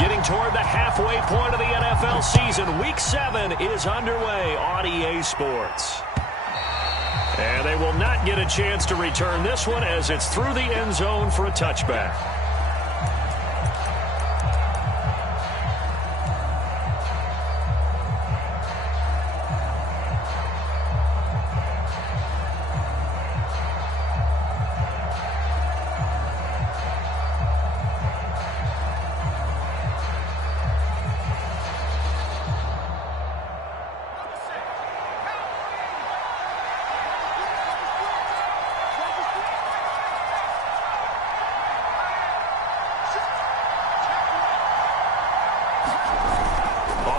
Getting toward the halfway point of the NFL season. Week 7 is underway on EA Sports. And they will not get a chance to return this one as it's through the end zone for a touchback.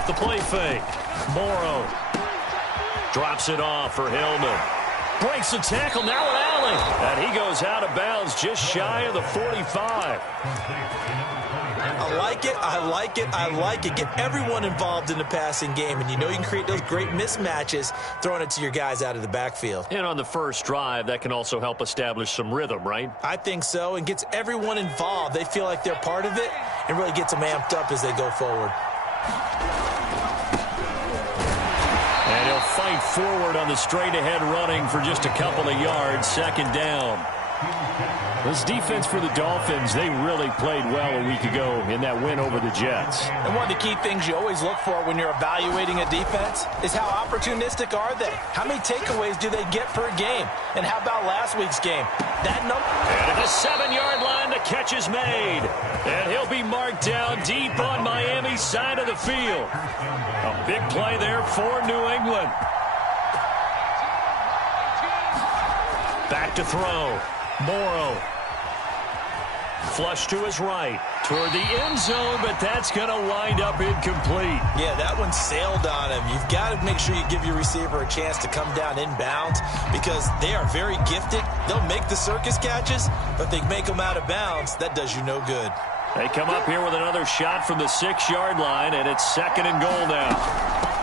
The play fake. Morrow drops it off for Hillman. Breaks the tackle. Now an alley. And he goes out of bounds just shy of the 45. I like it. I like it. I like it. Get everyone involved in the passing game. And you know you can create those great mismatches throwing it to your guys out of the backfield. And on the first drive, that can also help establish some rhythm, right? I think so. And gets everyone involved. They feel like they're part of it and really gets them amped up as they go forward. And he'll fight forward on the straight-ahead running for just a couple of yards. Second down. This defense for the Dolphins, they really played well a week ago in that win over the Jets. And one of the key things you always look for when you're evaluating a defense is how opportunistic are they? How many takeaways do they get per game? And how about last week's game? That number. And at the 7-yard line, the catch is made. And he'll be marked down deep on Miami's side of the field. A big play there for New England. Back to throw. Morrow. Flush to his right. Toward the end zone, but that's going to wind up incomplete. Yeah, that one sailed on him. You've got to make sure you give your receiver a chance to come down inbounds because they are very gifted. They'll make the circus catches, but they make them out of bounds. That does you no good. They come up here with another shot from the 6-yard line, and it's 2nd and goal now.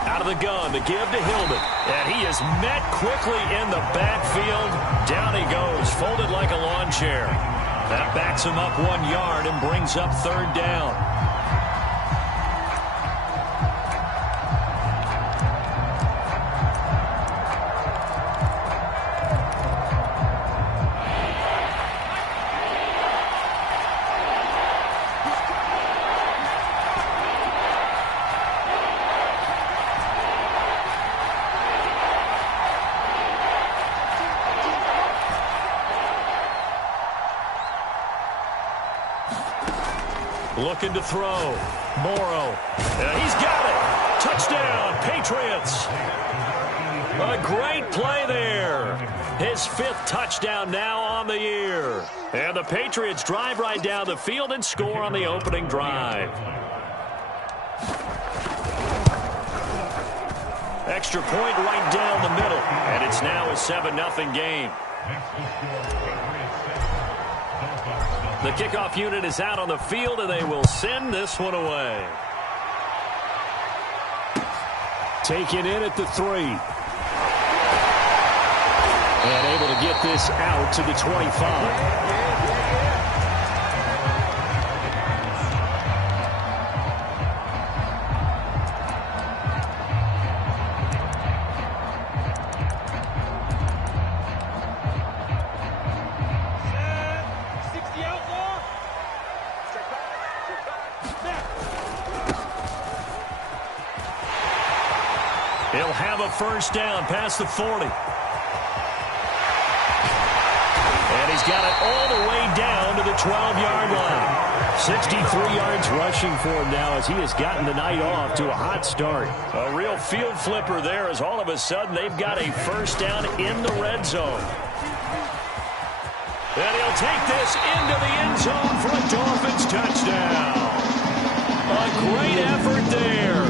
Out of the gun, the give to Hillman. And he is met quickly in the backfield. Down he goes, folded like a lawn chair. That backs him up 1 yard and brings up 3rd down. Looking to throw. Morrow. And he's got it. Touchdown, Patriots. A great play there. His 5th touchdown now on the year. And the Patriots drive right down the field and score on the opening drive. Extra point right down the middle. And it's now a 7-0 game. The kickoff unit is out on the field, and they will send this one away. Taken in at the 3. And able to get this out to the 25. He'll have a first down past the 40. And he's got it all the way down to the 12-yard line. 63 yards rushing for him now as he has gotten the night off to a hot start. A real field flipper there as all of a sudden they've got a first down in the red zone. And he'll take this into the end zone for a Dolphins touchdown. A great effort there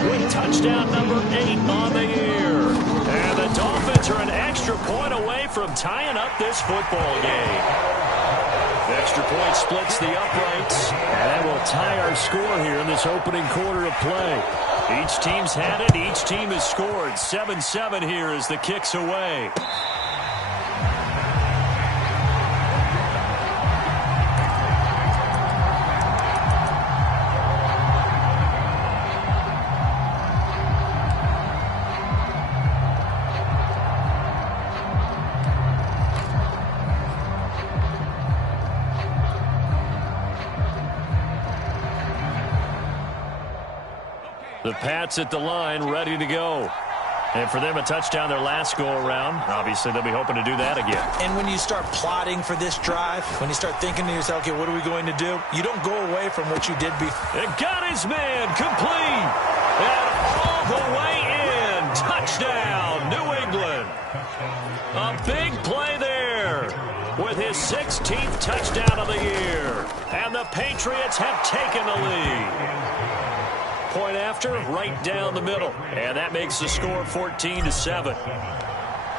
with touchdown number 8 on the year. And the Dolphins are an extra point away from tying up this football game. The extra point splits the uprights, and that will tie our score here in this opening quarter of play. Each team's had it. Each team has scored. 7-7 here as the kick's away. The Pats at the line, ready to go. And for them, a touchdown their last go-around. Obviously, they'll be hoping to do that again. And when you start plotting for this drive, when you start thinking to yourself, okay, what are we going to do? You don't go away from what you did before. It got his man complete. And all the way in. Touchdown, New England. A big play there with his 16th touchdown of the year. And the Patriots have taken the lead. Point after, right down the middle. And that makes the score 14-7.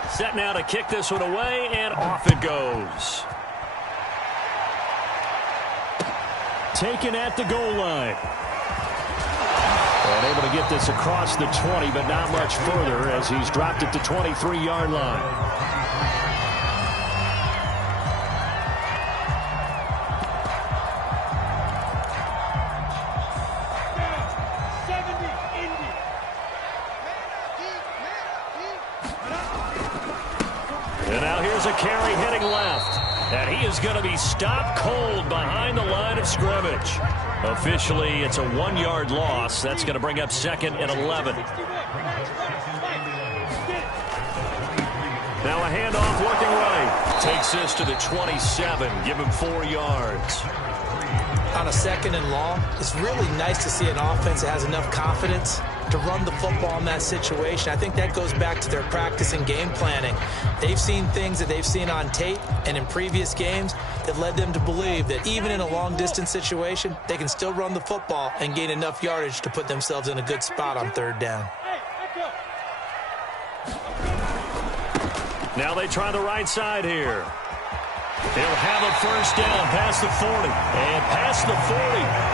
Set now to kick this one away, and off it goes. Taken at the goal line. And able to get this across the 20, but not much further as he's dropped it to 23-yard line. A carry heading left, and he is going to be stopped cold behind the line of scrimmage. Officially, it's a 1-yard loss. That's going to bring up 2nd and 11. Now a handoff working right. Takes this to the 27. Give him 4 yards. On a 2nd and long, it's really nice to see an offense that has enough confidence to run the football in that situation. I think that goes back to their practice and game planning. They've seen things that they've seen on tape and in previous games that led them to believe that even in a long-distance situation, they can still run the football and gain enough yardage to put themselves in a good spot on 3rd down. Now they try the right side here. He'll have a 1st down past the 40 and past the 40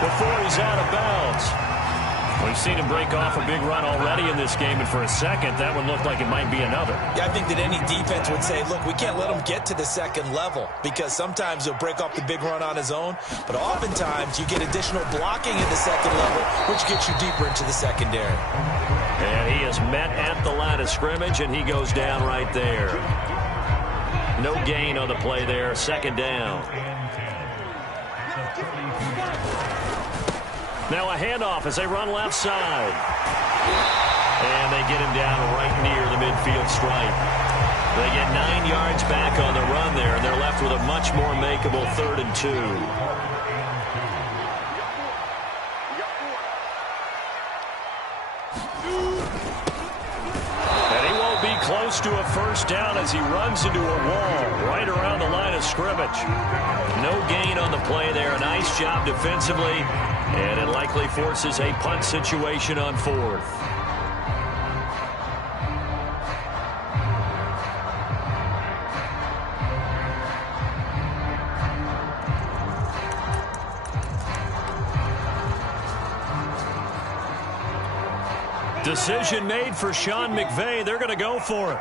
before he's out of bounds. We've seen him break off a big run already in this game, and for a second, that one looked like it might be another. Yeah, I think that any defense would say, look, we can't let him get to the 2nd level because sometimes he'll break off the big run on his own, but oftentimes you get additional blocking at the 2nd level, which gets you deeper into the secondary. And he is met at the line of scrimmage, and he goes down right there. No gain on the play there, 2nd down. Now a handoff as they run left side. And they get him down right near the midfield stripe. They get 9 yards back on the run there, and they're left with a much more makeable 3rd and 2. Close to a 1st down as he runs into a wall right around the line of scrimmage. No gain on the play there. A nice job defensively, and it likely forces a punt situation on 4th. Decision made for Sean McVay. They're going to go for it.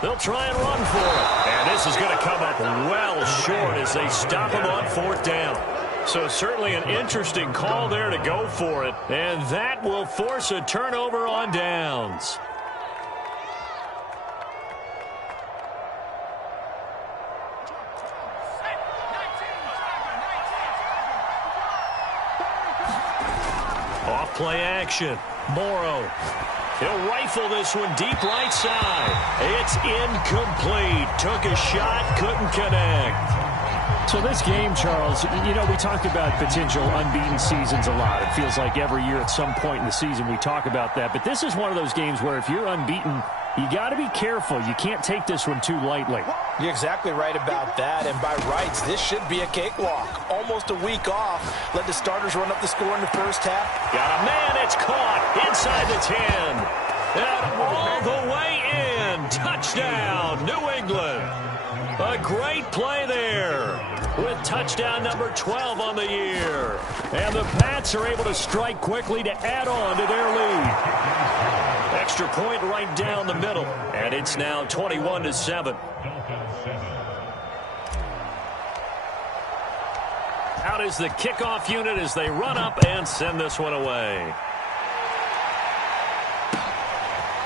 They'll try and run for it. And this is going to come up well short as they stop him on 4th down. So certainly an interesting call there to go for it. And that will force a turnover on downs. Off play action. Morrow. He'll rifle this one deep right side. It's incomplete. Took a shot, couldn't connect. So this game, Charles, you know, we talked about potential unbeaten seasons a lot. It feels like every year at some point in the season we talk about that. But this is one of those games where if you're unbeaten, you got to be careful. You can't take this one too lightly. You're exactly right about that. And by rights, this should be a cakewalk. Almost a week off. Let the starters run up the score in the 1st half. Got a man. It's caught inside the 10. And all the way in. Touchdown, New England. A great play there with touchdown number 12 on the year. And the Pats are able to strike quickly to add on to their lead. Extra point right down the middle. And it's now 21-7. Out is the kickoff unit as they run up and send this one away.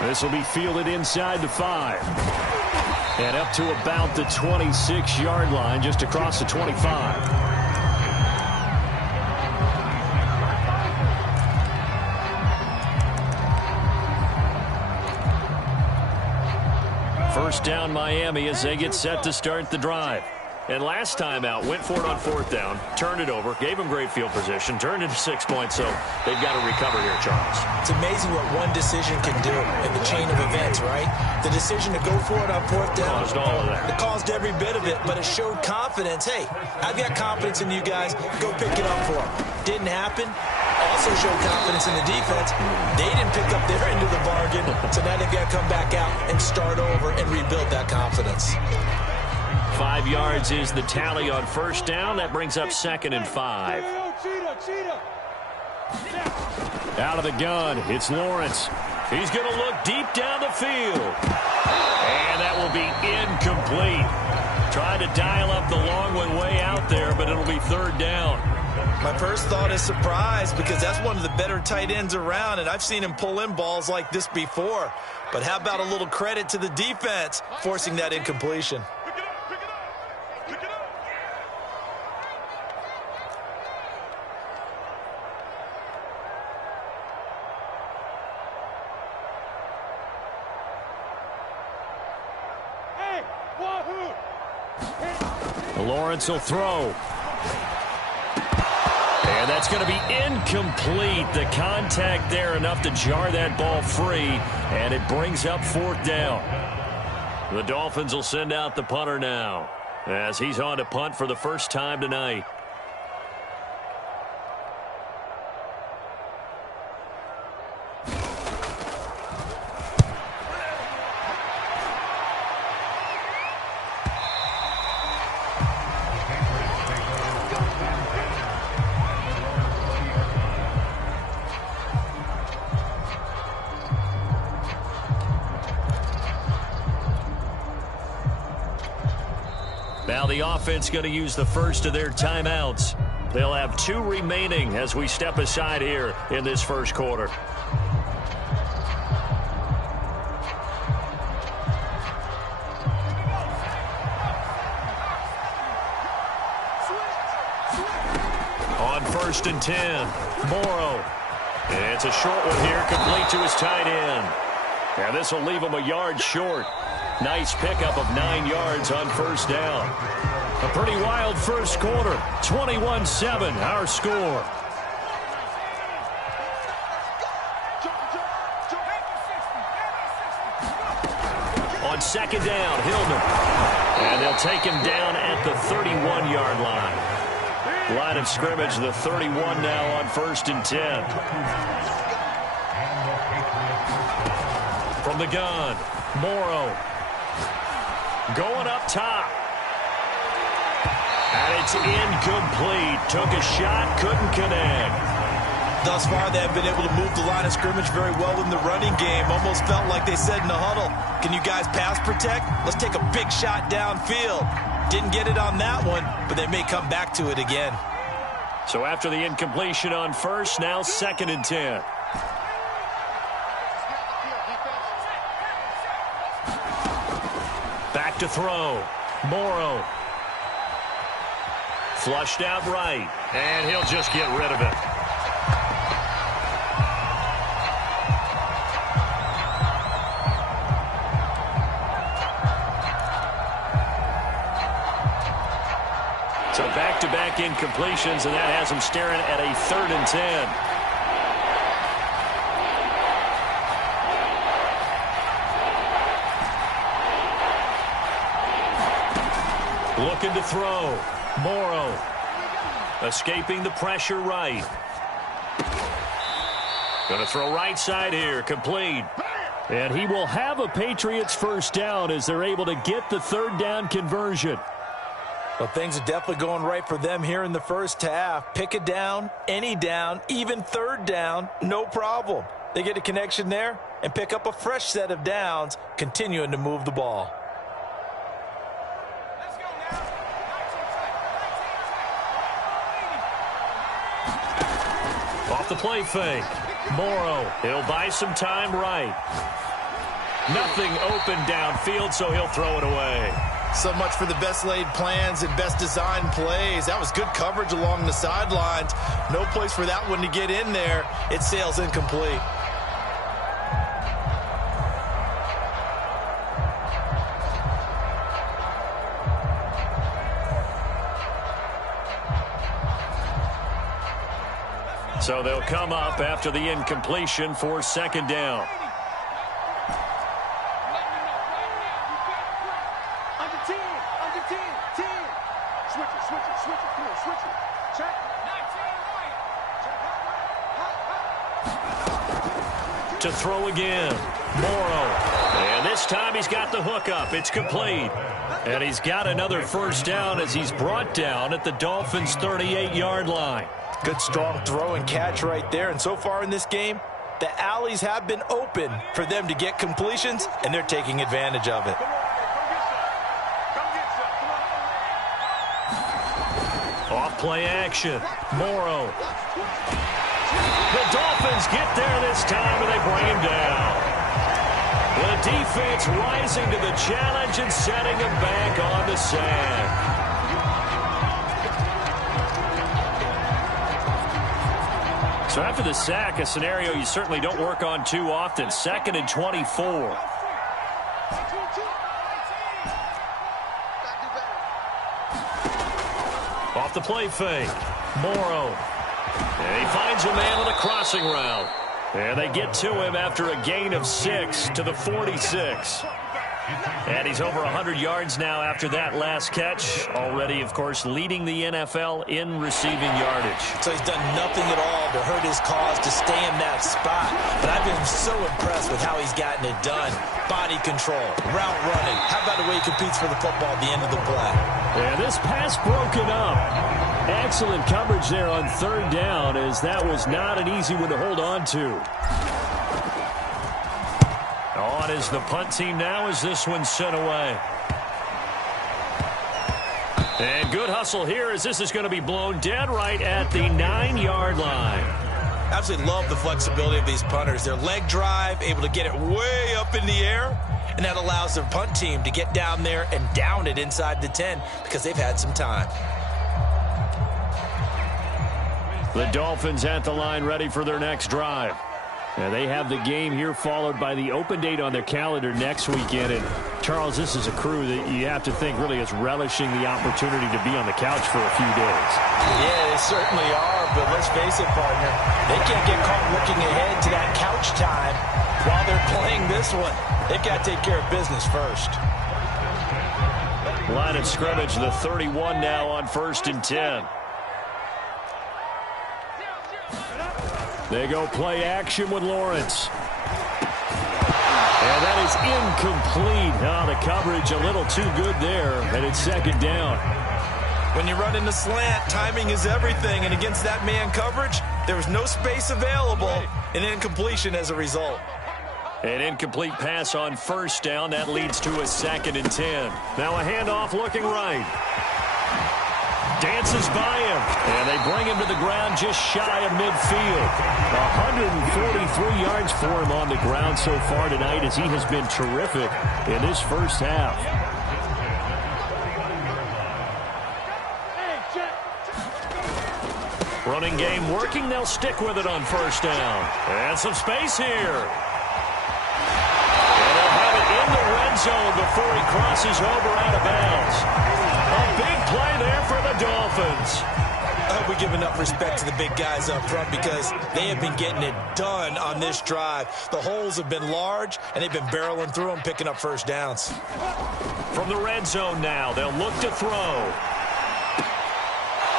This will be fielded inside the 5. And up to about the 26-yard line, just across the 25. First down Miami as they get set to start the drive. And last time out, went for it on 4th down, turned it over, gave them great field position, turned into 6 points, so they've got to recover here, Charles. It's amazing what one decision can do in the chain of events, right? The decision to go for it on 4th down. Caused all of that. It caused every bit of it, but it showed confidence. Hey, I've got confidence in you guys. Go pick it up for them. Didn't happen. Also showed confidence in the defense. They didn't pick up their end of the bargain, so now they've got to come back out and start over and rebuild that confidence. 5 yards is the tally on first down. That brings up 2nd and 5. Out of the gun, it's Lawrence. He's going to look deep down the field. And that will be incomplete. Trying to dial up the long one way out there, but it'll be 3rd down. My first thought is surprise, because that's one of the better tight ends around, and I've seen him pull in balls like this before. But how about a little credit to the defense forcing that incompletion? Lawrence will throw. And that's going to be incomplete. The contact there enough to jar that ball free, and it brings up 4th down. The Dolphins will send out the punter now as he's on to punt for the first time tonight. Now the offense going to use the first of their timeouts. They'll have 2 remaining as we step aside here in this first quarter. On 1st and 10, Morrow. And it's a short one here, complete to his tight end. And this will leave him a yard short. Nice pickup of 9 yards on first down. A pretty wild first quarter. 21-7, our score. On 2nd down, Hillman. And they'll take him down at the 31-yard line. Line of scrimmage, the 31 now on 1st and 10. From the gun, Morrow. Going up top. And it's incomplete. Took a shot, couldn't connect. Thus far, they have been able to move the line of scrimmage very well in the running game. Almost felt like they said in the huddle, can you guys pass protect? Let's take a big shot downfield. Didn't get it on that one, but they may come back to it again. So after the incompletion on first, now 2nd and 10. Back to throw. Morrow. Flushed out right. And he'll just get rid of it. So back-to-back incompletions, and that has him staring at a 3rd and 10. Looking to throw. Morrow. Escaping the pressure right. Going to throw right side here. Complete. And he will have a Patriots first down as they're able to get the 3rd down conversion. Well, things are definitely going right for them here in the first half. Pick a down, any down, even 3rd down, no problem. They get a connection there and pick up a fresh set of downs, continuing to move the ball. Off the play fake. Morrow. He'll buy some time right. Nothing open downfield, so he'll throw it away. So much for the best laid plans and best designed plays. That was good coverage along the sidelines. No place for that one to get in there. It sails incomplete. So they'll come up after the incompletion for second down. To throw again, Morrow. And this time he's got the hook up. It's complete. And he's got another first down as he's brought down at the Dolphins' 38-yard line. Good strong throw and catch right there. And so far in this game, the alleys have been open for them to get completions, and they're taking advantage of it. Off play action, Morrow. The Dolphins get there this time, and they bring him down. The defense rising to the challenge and setting him back on the sand. So after the sack, a scenario you certainly don't work on too often. 2nd and 24. Off the play fake, Morrow. And he finds a man on a crossing route. And they get to him after a gain of 6 to the 46. And he's over 100 yards now after that last catch. Already, of course, leading the NFL in receiving yardage. So he's done nothing at all to hurt his cause to stay in that spot. But I've been so impressed with how he's gotten it done. Body control, route running. How about the way he competes for the football at the end of the play? Yeah, this pass broken up. Excellent coverage there on third down, as that was not an easy one to hold on to. On is the punt team now as this one's sent away. And good hustle here as this is going to be blown dead right at the 9-yard line. Absolutely love the flexibility of these punters. Their leg drive, able to get it way up in the air, and that allows their punt team to get down there and down it inside the 10 because they've had some time. The Dolphins at the line ready for their next drive. And they have the game here followed by the open date on their calendar next weekend. And, Charles, this is a crew that you have to think really is relishing the opportunity to be on the couch for a few days. Yeah, they certainly are, but let's face it, partner. They can't get caught looking ahead to that couch time while they're playing this one. They've got to take care of business first. Line of scrimmage, the 31 now on 1st and 10. They go play action with Lawrence. And that is incomplete. Oh, the coverage a little too good there, and it's second down. When you run in the slant, timing is everything, and against that man coverage, there was no space available, and incompletion as a result. An incomplete pass on first down. That leads to a 2nd and 10. Now a handoff looking right. Dances by him, and they bring him to the ground just shy of midfield. 143 yards for him on the ground so far tonight as he has been terrific in this first half. Running game working. They'll stick with it on first down. And some space here. And they'll have it in the red zone before he crosses over out of bounds. A big play there for the Dolphins. I hope we give enough respect to the big guys up front because they have been getting it done on this drive. The holes have been large, and they've been barreling through them, picking up first downs. From the red zone now, they'll look to throw.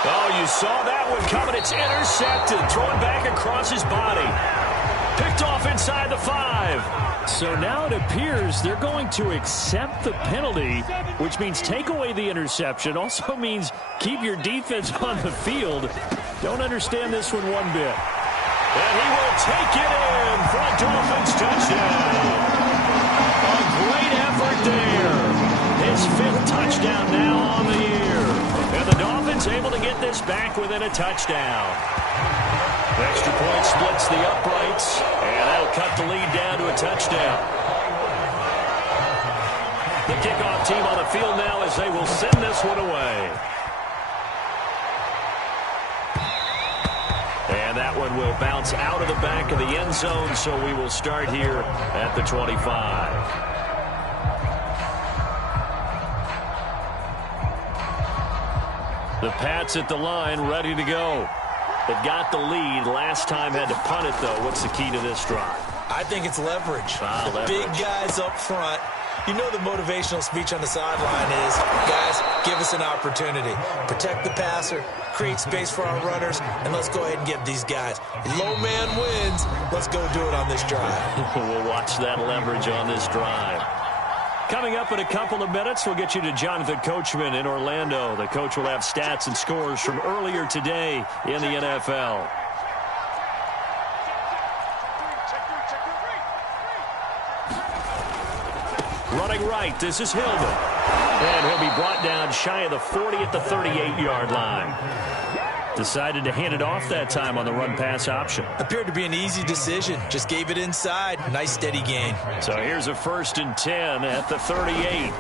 Oh, you saw that one coming. It's intercepted. Throwing back across his body. Picked off inside the 5. So now it appears they're going to accept the penalty, which means take away the interception. Also means keep your defense on the field. Don't understand this one one bit. And he will take it in for a Dolphins touchdown. A great effort there. His 5th touchdown now on the year. And the Dolphins able to get this back within a touchdown. Extra point splits the uprights, and that'll cut the lead down to a touchdown. The kickoff team on the field now as they will send this one away. And that one will bounce out of the back of the end zone, so we will start here at the 25. The Pats at the line, ready to go. They've got the lead. Last time had to punt it, though. What's the key to this drive? I think it's leverage. Leverage. Big guys up front. You know the motivational speech on the sideline is, guys, give us an opportunity. Protect the passer, create space for our runners, and let's go ahead and get these guys. Low man wins. Let's go do it on this drive. We'll watch that leverage on this drive. Coming up in a couple of minutes, we'll get you to Jonathan Coachman in Orlando. The coach will have stats and scores from earlier today in the NFL. Running right, this is Hillman. And he'll be brought down shy of the 40 at the 38-yard line. Decided to hand it off that time on the run-pass option. Appeared to be an easy decision. Just gave it inside. Nice, steady gain. So here's a 1st and 10 at the 38.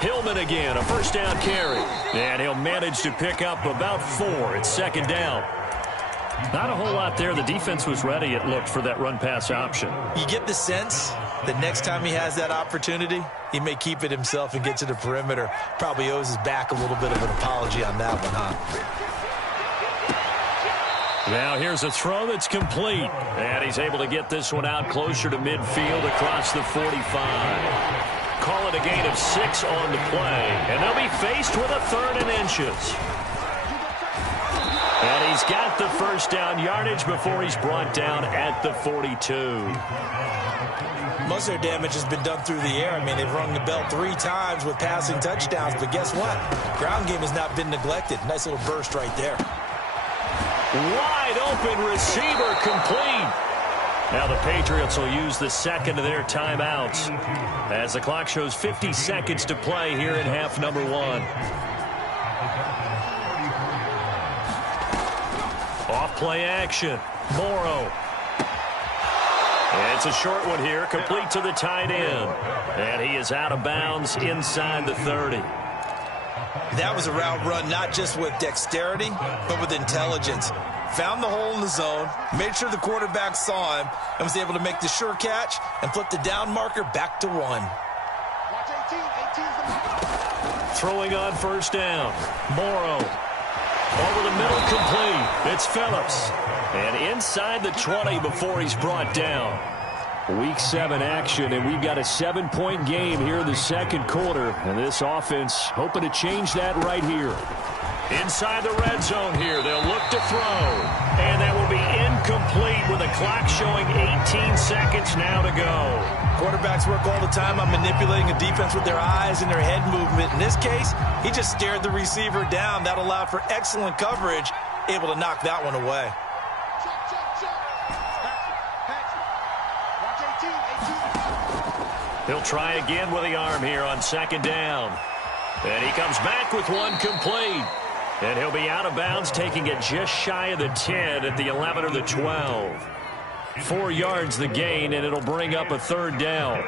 Hillman again, a first down carry. And he'll manage to pick up about 4. It's 2nd down. Not a whole lot there. The defense was ready, it looked, for that run-pass option. You get the sense that next time he has that opportunity, he may keep it himself and get to the perimeter. Probably owes his back a little bit of an apology on that one, huh? Now here's a throw that's complete. And he's able to get this one out closer to midfield across the 45. Call it a gain of 6 on the play. And they'll be faced with a 3rd and inches. And he's got the first down yardage before he's brought down at the 42. Most of their damage has been done through the air. I mean, they've rung the bell 3 times with passing touchdowns. But guess what? Ground game has not been neglected. Nice little burst right there. Wide open receiver complete. Now the Patriots will use the second of their timeouts as the clock shows 50 seconds to play here in half number 1. Off play action. Morrow. It's a short one here, complete to the tight end. And he is out of bounds inside the 30. That was a route run not just with dexterity, but with intelligence. Found the hole in the zone, made sure the quarterback saw him, and was able to make the sure catch and flip the down marker back to 1. Throwing on first down. Morrow. Over the middle, complete. It's Phillips. And inside the 20 before he's brought down. Week 7 action, and we've got a 7-point game here in the second quarter. And this offense hoping to change that right here. Inside the red zone here, they'll look to throw. And that will be incomplete with the clock showing 18 seconds now to go. Quarterbacks work all the time on manipulating a defense with their eyes and their head movement. In this case, he just stared the receiver down. That allowed for excellent coverage, able to knock that one away. He'll try again with the arm here on 2nd down. And he comes back with one complete. And he'll be out of bounds, taking it just shy of the 10 at the 11 or the 12. 4 yards the gain, and it'll bring up a 3rd down.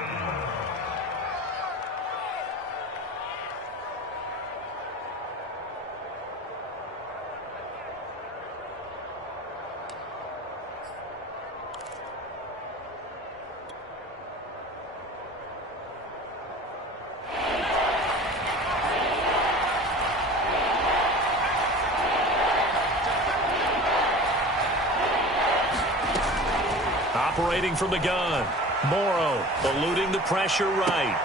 Operating from the gun. Morrow eluding the pressure right.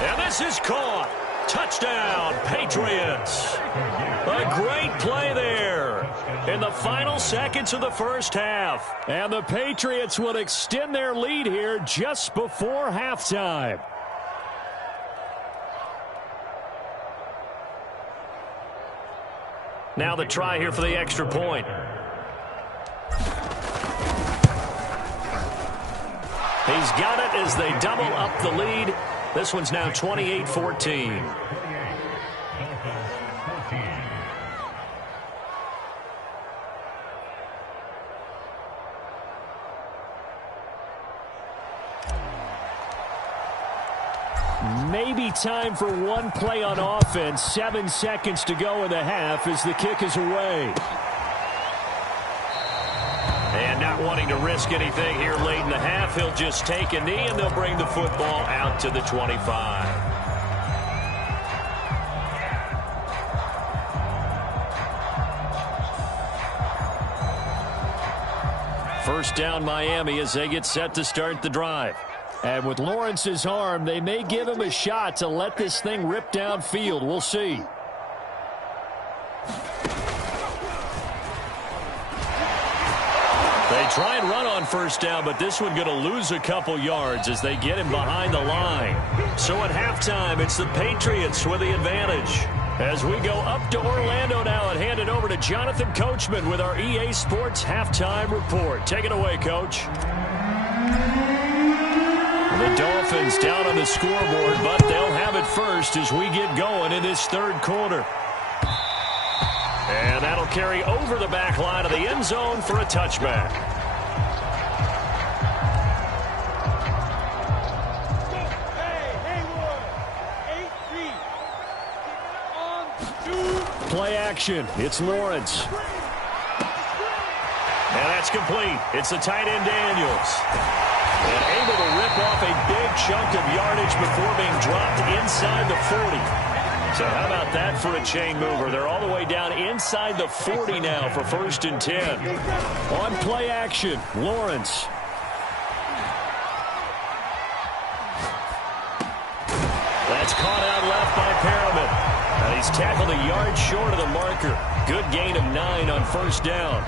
And this is caught. Touchdown, Patriots. A great play there in the final seconds of the first half. And the Patriots will extend their lead here just before halftime. Now the try here for the extra point. He's got it as they double up the lead. This one's now 28-14. Maybe time for one play on offense. 7 seconds to go in the half as the kick is away. And not wanting to risk anything here late in the half, he'll just take a knee and they'll bring the football out to the 25. First down Miami as they get set to start the drive. And with Lawrence's arm, they may give him a shot to let this thing rip downfield. We'll see. They try and run on first down, but this one going to lose a couple yards as they get him behind the line. So at halftime, it's the Patriots with the advantage. As we go up to Orlando now and hand it over to Jonathan Coachman with our EA Sports Halftime Report. Take it away, Coach. The Dolphins down on the scoreboard, but they'll have it first as we get going in this third quarter. And that'll carry over the back line of the end zone for a touchback. Play action. It's Lawrence. And that's complete. It's the tight end Daniels. And able to rip off a big chunk of yardage before being dropped inside the 40. So how about that for a chain mover? They're all the way down inside the 40 now for 1st and 10. On play action, Lawrence. That's caught out left by Perriman. And he's tackled a yard short of the marker. Good gain of 9 on first down.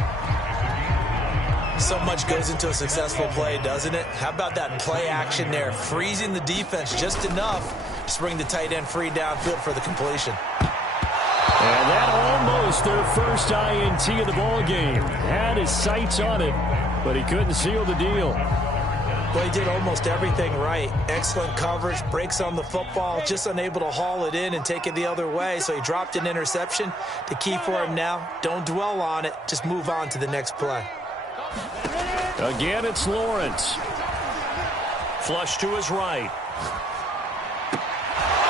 So much goes into a successful play, doesn't it? How about that play action there? Freezing the defense just enough to bring the tight end free downfield for the completion. And that almost their first INT of the ball game. Had his sights on it, but he couldn't seal the deal. Well, he did almost everything right. Excellent coverage, breaks on the football, just unable to haul it in and take it the other way. So he dropped an interception. The key for him now, don't dwell on it. Just move on to the next play. Again, it's Lawrence. Flush to his right.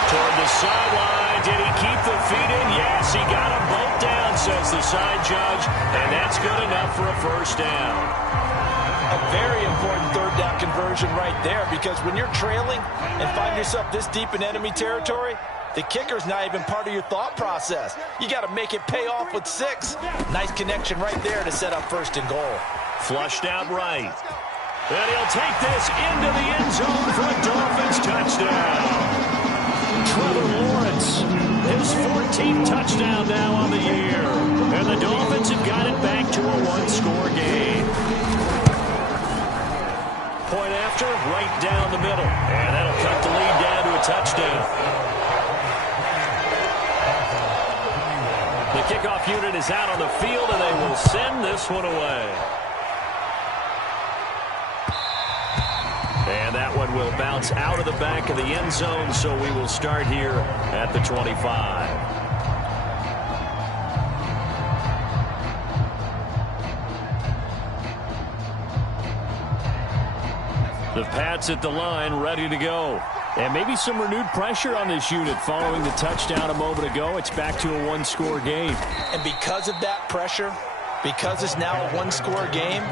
Toward the sideline. Did he keep the feet in? Yes, he got them both down, says the side judge. And that's good enough for a first down. A very important third down conversion right there, because when you're trailing and find yourself this deep in enemy territory, the kicker's not even part of your thought process. You got to make it pay off with 6. Nice connection right there to set up 1st and goal. Flushed out right. And he'll take this into the end zone for a Dolphins touchdown. Trevor Lawrence, his 14th touchdown now on the year. And the Dolphins have got it back to a 1-score game. Point after, right down the middle. And that'll cut the lead down to a touchdown. The kickoff unit is out on the field, and they will send this one away. And that one will bounce out of the back of the end zone, so we will start here at the 25. The Pats at the line, ready to go. And maybe some renewed pressure on this unit following the touchdown a moment ago. It's back to a 1-score game. And because of that pressure, because it's now a 1-score game,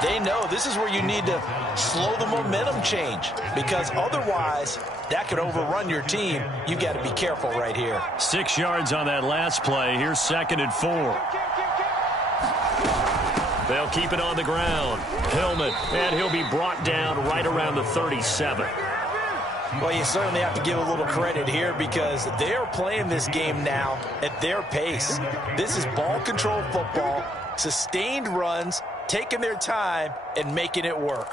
they know this is where you need to slow the momentum change, because otherwise that could overrun your team. You got to be careful right here. 6 yards on that last play. Here's 2nd and 4. They'll keep it on the ground. Hillman, and he'll be brought down right around the 37. Well, you certainly have to give a little credit here, because they are playing this game now at their pace. This is ball control football, sustained runs, taking their time and making it work.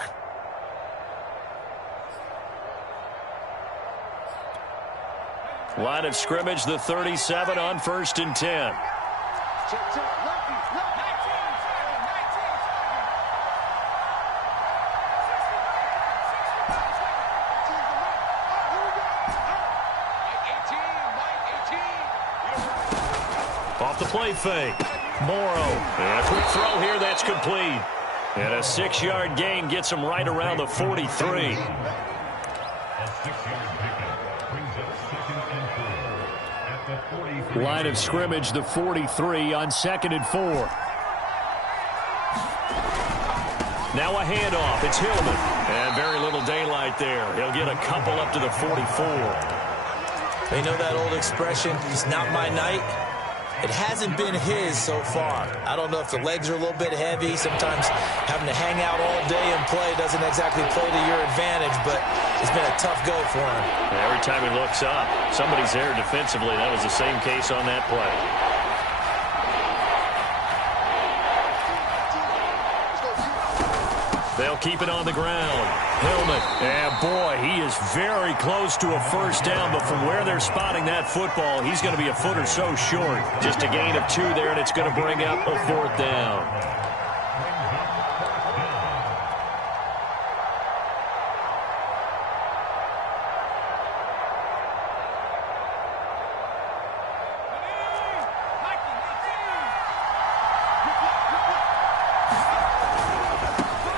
Line of scrimmage, the 37 on 1st and 10. Off the play fake. Morrow. And a quick throw here that's complete. And a 6-yard gain gets him right around the 43. Line of scrimmage, the 43 on 2nd and 4. Now a handoff. It's Hillman. And very little daylight there. He'll get a couple up to the 44. You know that old expression, it's not my night? It hasn't been his so far. I don't know if the legs are a little bit heavy. Sometimes having to hang out all day and play doesn't exactly play to your advantage, but it's been a tough go for him. Every time he looks up, somebody's there defensively. That was the same case on that play. They'll keep it on the ground. Hillman. And boy, he is very close to a first down, but from where they're spotting that football, he's going to be a foot or so short. Just a gain of 2 there, and it's going to bring up a 4th down.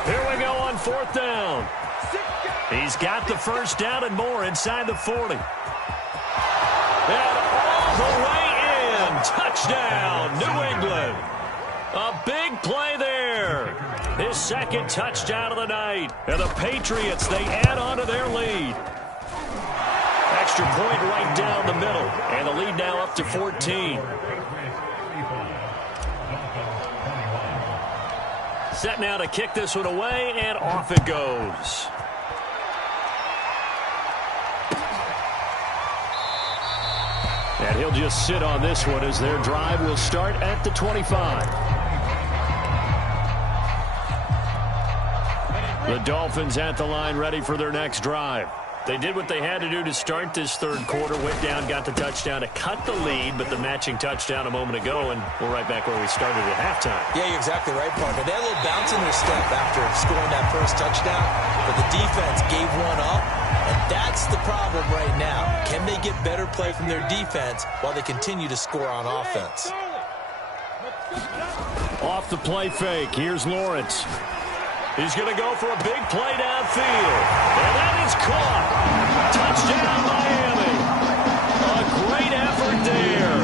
Here we go on 4th down. He's got the first down and more inside the 40. And all the way in. Touchdown, New England. A big play there. His 2nd touchdown of the night. And the Patriots, they add on to their lead. Extra point right down the middle. And the lead now up to 14. Set now to kick this one away, and off it goes. And he'll just sit on this one as their drive will start at the 25. The Dolphins at the line ready for their next drive. They did what they had to do to start this 3rd quarter. Went down, got the touchdown to cut the lead, but the matching touchdown a moment ago, and we're right back where we started at halftime. Yeah, you're exactly right, partner. They had a little bounce in their step after scoring that first touchdown, but the defense gave one up, and that's the problem right now. Can they get better play from their defense while they continue to score on offense? Off the play fake, here's Lawrence. He's going to go for a big play downfield. And that is caught. Touchdown, Miami. A great effort there.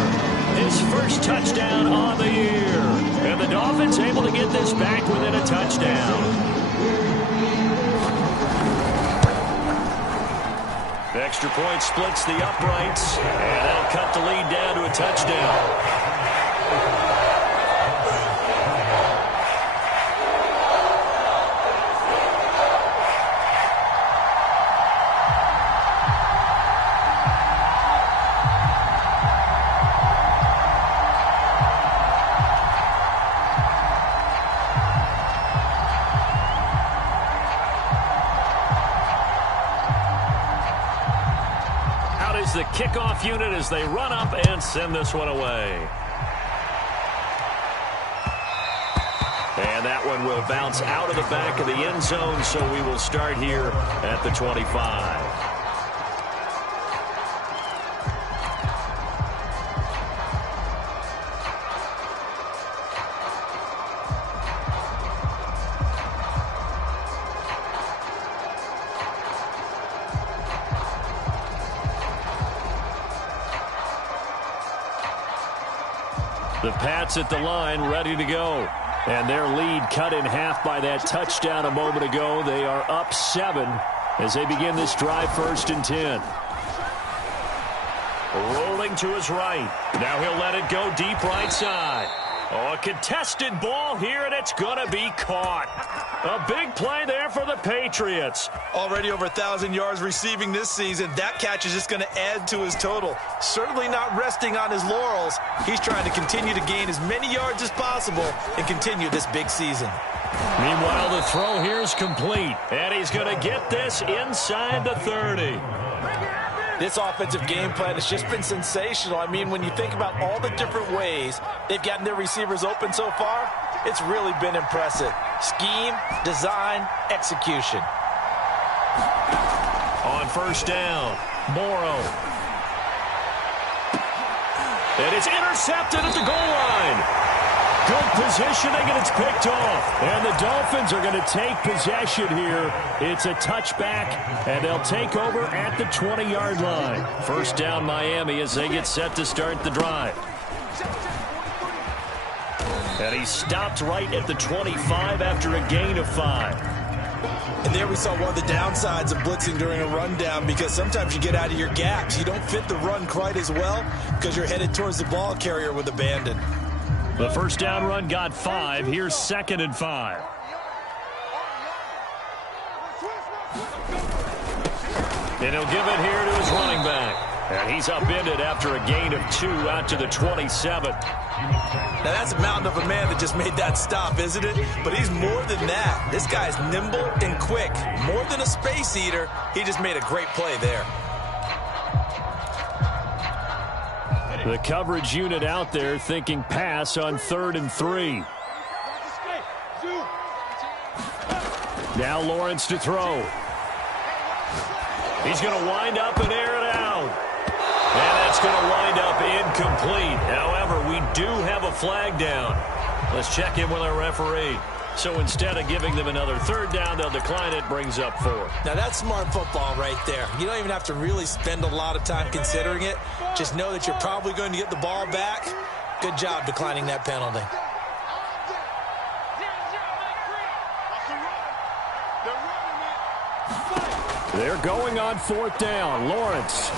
His first touchdown on the year. And the Dolphins able to get this back within a touchdown. Extra point splits the uprights. And that'll cut the lead down to a touchdown. The kickoff unit as they run up and send this one away. And that one will bounce out of the back of the end zone, so we will start here at the 25. The Pats at the line, ready to go. And their lead cut in half by that touchdown a moment ago. They are up 7 as they begin this drive, 1st and 10. Rolling to his right. Now he'll let it go deep right side. Oh, a contested ball here, and it's going to be caught. A big play there for the Patriots. Already over 1,000 yards receiving this season. That catch is just going to add to his total. Certainly not resting on his laurels. He's trying to continue to gain as many yards as possible and continue this big season. Meanwhile, the throw here is complete, and he's going to get this inside the 30. This offensive game plan has just been sensational. I mean, when you think about all the different ways they've gotten their receivers open so far, it's really been impressive. Scheme, design, execution. On 1st down, Morrow. And it's intercepted at the goal line. Good positioning, and it's picked off. And the Dolphins are going to take possession here. It's a touchback, and they'll take over at the 20-yard line. First down, Miami, as they get set to start the drive. And he stopped right at the 25 after a gain of 5. And there we saw one of the downsides of blitzing during a rundown, because sometimes you get out of your gaps. You don't fit the run quite as well because you're headed towards the ball carrier with abandon. The first down run got 5. Here's 2nd and 5. And he'll give it here to his running back. And he's upended after a gain of 2 out to the 27. Now that's a mountain of a man that just made that stop, isn't it? But he's more than that. This guy's nimble and quick. More than a space eater, he just made a great play there. The coverage unit out there thinking pass on 3rd and 3. Now Lawrence to throw. He's going to wind up and air it out. And that's going to wind up incomplete. However, we do have a flag down. Let's check in with our referee. So instead of giving them another 3rd down, they'll decline it, brings up 4. Now that's smart football right there. You don't even have to really spend a lot of time considering it. Just know that you're probably going to get the ball back. Good job declining that penalty. They're going on 4th down. Lawrence.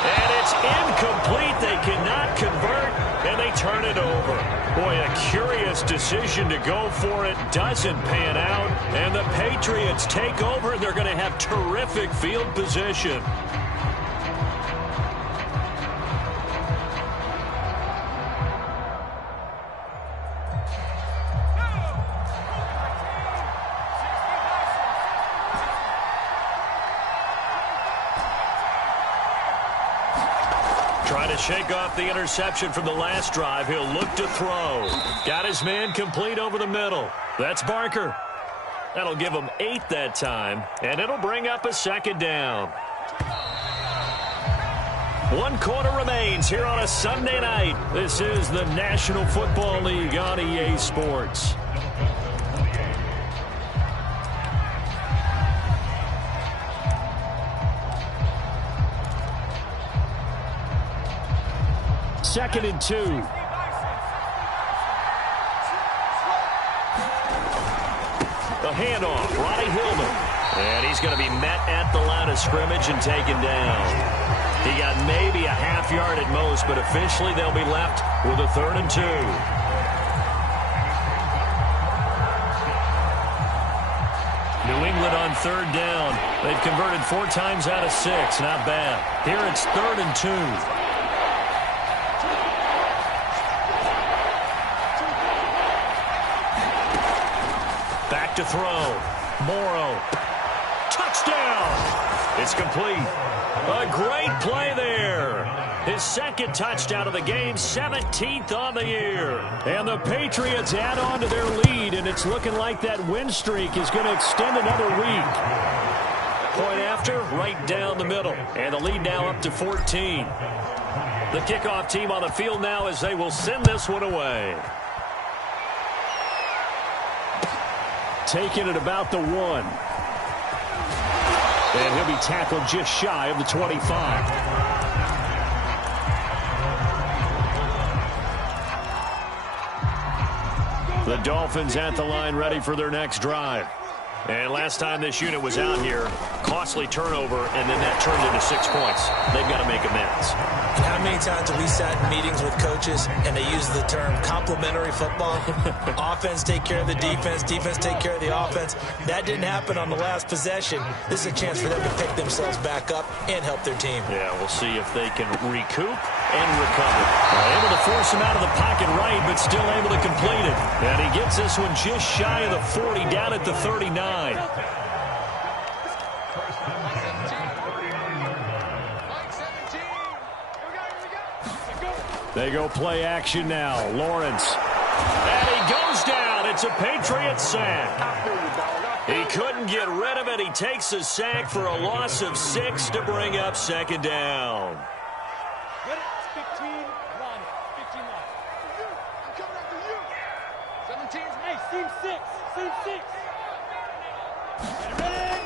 And it's incomplete. They cannot convert, and they turn it over. Boy, a curious decision to go for it. Doesn't pan out, and the Patriots take over, and they're going to have terrific field position. Trying to shake off the interception from the last drive. He'll look to throw. Got his man complete over the middle. That's Barker. That'll give him 8 that time, and it'll bring up a 2nd down. 1 quarter remains here on a Sunday night. This is the National Football League on EA Sports. Second and 2. The handoff, Ronnie Hillman. And he's going to be met at the line of scrimmage and taken down. He got maybe a half yard at most, but officially they'll be left with a 3rd and 2. New England on 3rd down. They've converted 4 times out of 6. Not bad. Here it's 3rd and 2. To throw. Morrow. Touchdown! It's complete. A great play there. His 2nd touchdown of the game, 17th on the year. And the Patriots add on to their lead, and it's looking like that win streak is going to extend another week. Point after, right down the middle. And the lead now up to 14. The kickoff team on the field now as they will send this one away. Taking it about the 1. And he'll be tackled just shy of the 25. The Dolphins at the line ready for their next drive. And last time this unit was out here, costly turnover, and then that turned into 6 points. They've got to make amends. And how many times have we sat in meetings with coaches and they use the term complementary football? Offense take care of the defense, defense take care of the offense. That didn't happen on the last possession. This is a chance for them to pick themselves back up and help their team. Yeah, we'll see if they can recoup and recover. Able to force him out of the pocket right, but still able to complete it. And he gets this one just shy of the 40, down at the 39. They go play action now. Lawrence. And he goes down. It's a Patriot sack. He couldn't get rid of it. He takes a sack for a loss of 6 to bring up 2nd down.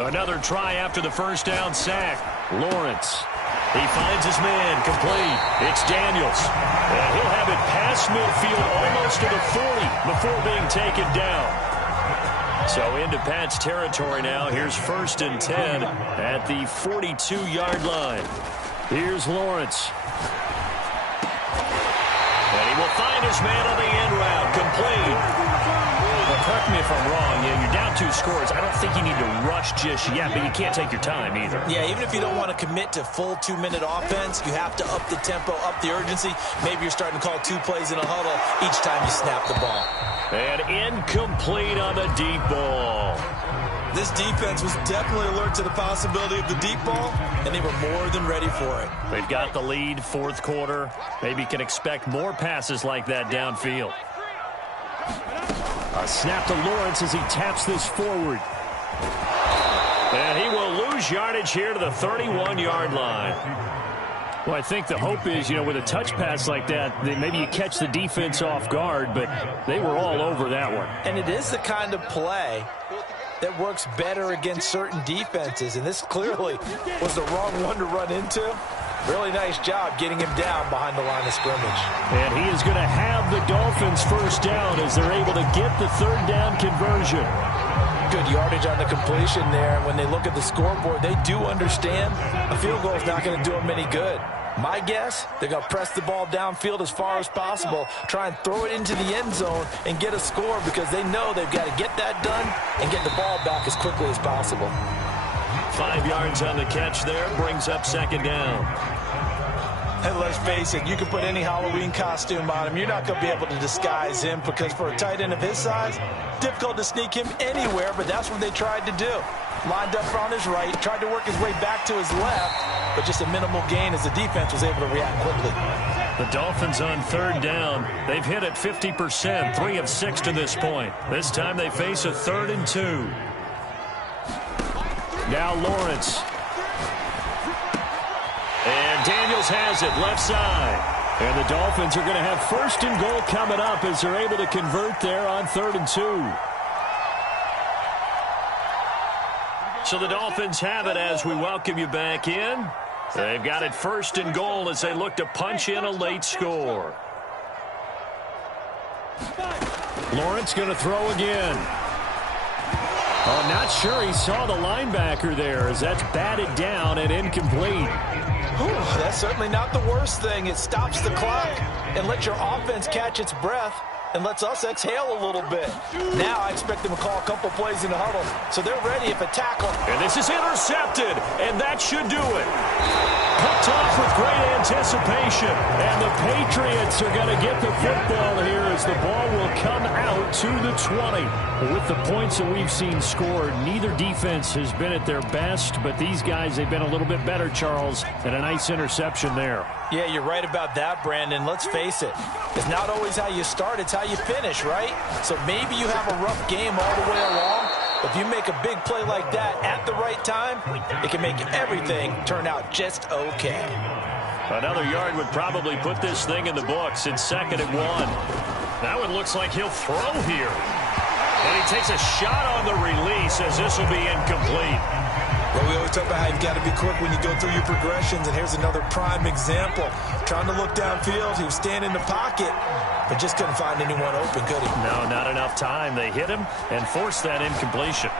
Another try after the first down sack. Lawrence. He finds his man complete. It's Daniels. And he'll have it past midfield almost to the 40 before being taken down. So into Pat's territory now. Here's 1st and 10 at the 42-yard line. Here's Lawrence. And he will find his man on the end route. Complete. Well, correct me if I'm wrong. You're down 2 scores. I don't think you need to rush just yet, but you can't take your time either. Yeah, even if you don't want to commit to full 2-minute offense, you have to up the tempo, up the urgency. Maybe you're starting to call 2 plays in a huddle each time you snap the ball. And incomplete on the deep ball. This defense was definitely alert to the possibility of the deep ball, and they were more than ready for it. They've got the lead, 4th quarter. Maybe can expect more passes like that downfield. A snap to Lawrence as he taps this forward. And he will lose yardage here to the 31-yard line. Well, I think the hope is, with a touch pass like that, maybe you catch the defense off guard, but they were all over that one. And it is the kind of play that works better against certain defenses, and this clearly was the wrong one to run into. Really nice job getting him down behind the line of scrimmage. And he is going to have the Dolphins first down as they're able to get the 3rd down conversion. Good yardage on the completion there. When they look at the scoreboard, they do understand a field goal is not going to do them any good. My guess, they're going to press the ball downfield as far as possible, try and throw it into the end zone and get a score because they know they've got to get that done and get the ball back as quickly as possible. 5 yards on the catch there, brings up 2nd down. And let's face it, you can put any Halloween costume on him. You're not going to be able to disguise him because for a tight end of his size, difficult to sneak him anywhere, but that's what they tried to do. Lined up on his right, tried to work his way back to his left, but just a minimal gain as the defense was able to react quickly. The Dolphins on 3rd down. They've hit it 50%, 3 of 6 to this point. This time they face a 3rd and 2. Now Lawrence. And Daniels has it, left side. And the Dolphins are going to have 1st and goal coming up as they're able to convert there on 3rd and 2. So the Dolphins have it as we welcome you back in. They've got it 1st and goal as they look to punch in a late score. Lawrence going to throw again. Oh, not sure he saw the linebacker there as that's batted down and incomplete. Whew, that's certainly not the worst thing. It stops the clock and lets your offense catch its breath and lets us exhale a little bit. Now I expect them to call a couple plays in the huddle, so they're ready if a tackle. And this is intercepted, and that should do it. Picked off with great anticipation, and the Patriots are going to get the football here as the ball will come out to the 20. With the points that we've seen scored, neither defense has been at their best, but these guys, they've been a little bit better, Charles, and a nice interception there. Yeah, you're right about that, Brandon. Let's face it. It's not always how you start, it's how you finish, right? So maybe you have a rough game all the way along. If you make a big play like that at the right time, it can make everything turn out just okay. Another yard would probably put this thing in the books. It's 2nd and 1. That one looks like he'll throw here. And he takes a shot on the release as this will be incomplete. Well, we always talk about how you've got to be quick when you go through your progressions, and here's another prime example. Trying to look downfield, he was standing in the pocket, but just couldn't find anyone open, could he? No, not enough time. They hit him and forced that incompletion.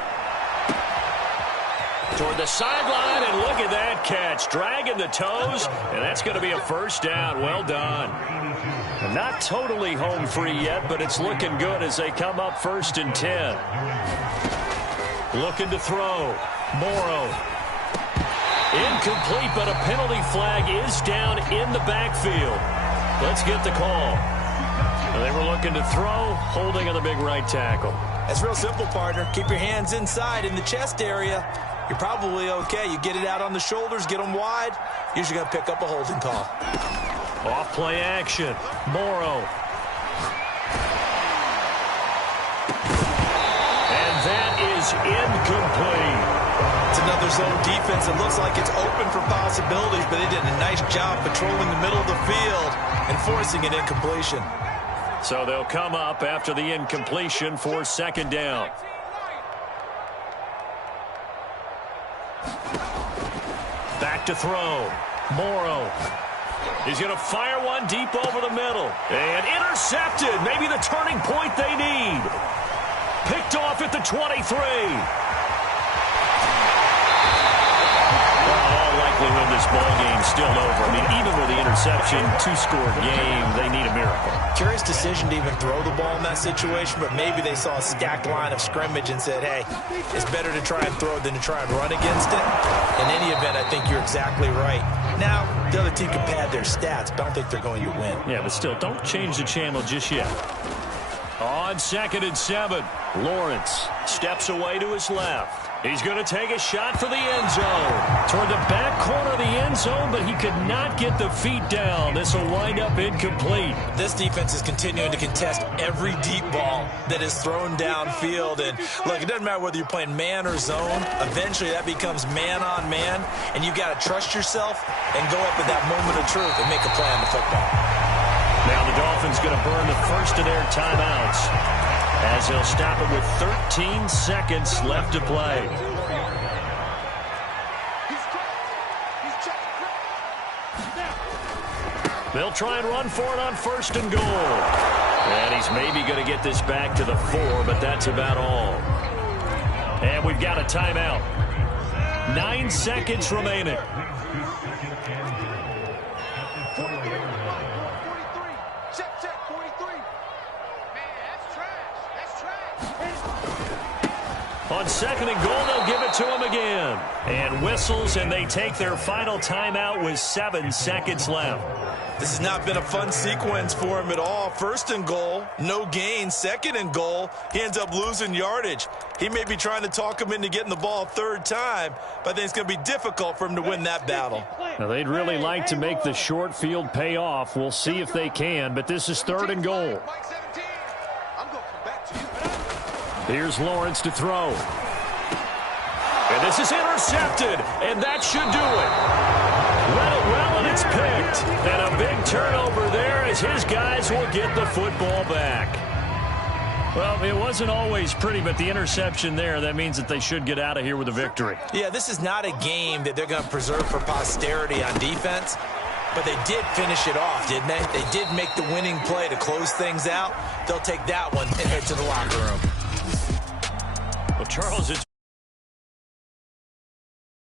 Toward the sideline, and look at that catch. Dragging the toes, and that's going to be a 1st down. Well done. Not totally home free yet, but it's looking good as they come up 1st and 10. Looking to throw. Morrow. Incomplete, but a penalty flag is down in the backfield. Let's get the call. They were looking to throw, holding on the big right tackle. That's real simple, partner. Keep your hands inside in the chest area. You're probably okay. You get it out on the shoulders, get them wide. Usually going to pick up a holding call. Off play action. Morrow. And that is incomplete. It's another zone defense. It looks like it's open for possibilities, but they did a nice job patrolling the middle of the field and forcing an incompletion. So they'll come up after the incompletion for second down. Back to throw. Morrow. He's going to fire one deep over the middle. And intercepted. Maybe the turning point they need. Picked off at the 23. Well, all likelihood this ball game's still over. I mean, even with the interception, two-score game, they need a miracle. Curious decision to even throw the ball in that situation, but maybe they saw a stacked line of scrimmage and said, hey, it's better to try and throw than to try and run against it. In any event, I think you're exactly right. Now, the other team can pad their stats, but I don't think they're going to win. Yeah, but still, don't change the channel just yet. On 2nd and 7, Lawrence steps away to his left. He's going to take a shot for the end zone. Toward the back corner of the end zone, but he could not get the feet down. This will wind up incomplete. This defense is continuing to contest every deep ball that is thrown downfield. And, look, it doesn't matter whether you're playing man or zone. Eventually, that becomes man-on-man, and you've got to trust yourself and go up at that moment of truth and make a play on the football. Now the Dolphins going to burn the first of their timeouts as they'll stop it with 13 seconds left to play. They'll try and run for it on 1st and goal. And he's maybe going to get this back to the 4, but that's about all. And we've got a timeout. 9 seconds remaining. On 2nd and goal, they'll give it to him again. And whistles, and they take their final timeout with 7 seconds left. This has not been a fun sequence for him at all. 1st and goal, no gain. 2nd and goal, he ends up losing yardage. He may be trying to talk him into getting the ball 3rd time, but I think it's going to be difficult for him to win that battle. Now, they'd really like to make the short field pay off. We'll see if they can, but this is 3rd and goal. Here's Lawrence to throw. And this is intercepted, and that should do it. Read it well, and it's picked. And a big turnover there as his guys will get the football back. Well, it wasn't always pretty, but the interception there, that means that they should get out of here with a victory. Yeah, this is not a game that they're going to preserve for posterity on defense. But they did finish it off, didn't they? They did make the winning play to close things out. They'll take that one and head to the locker room. Well, Charles, it's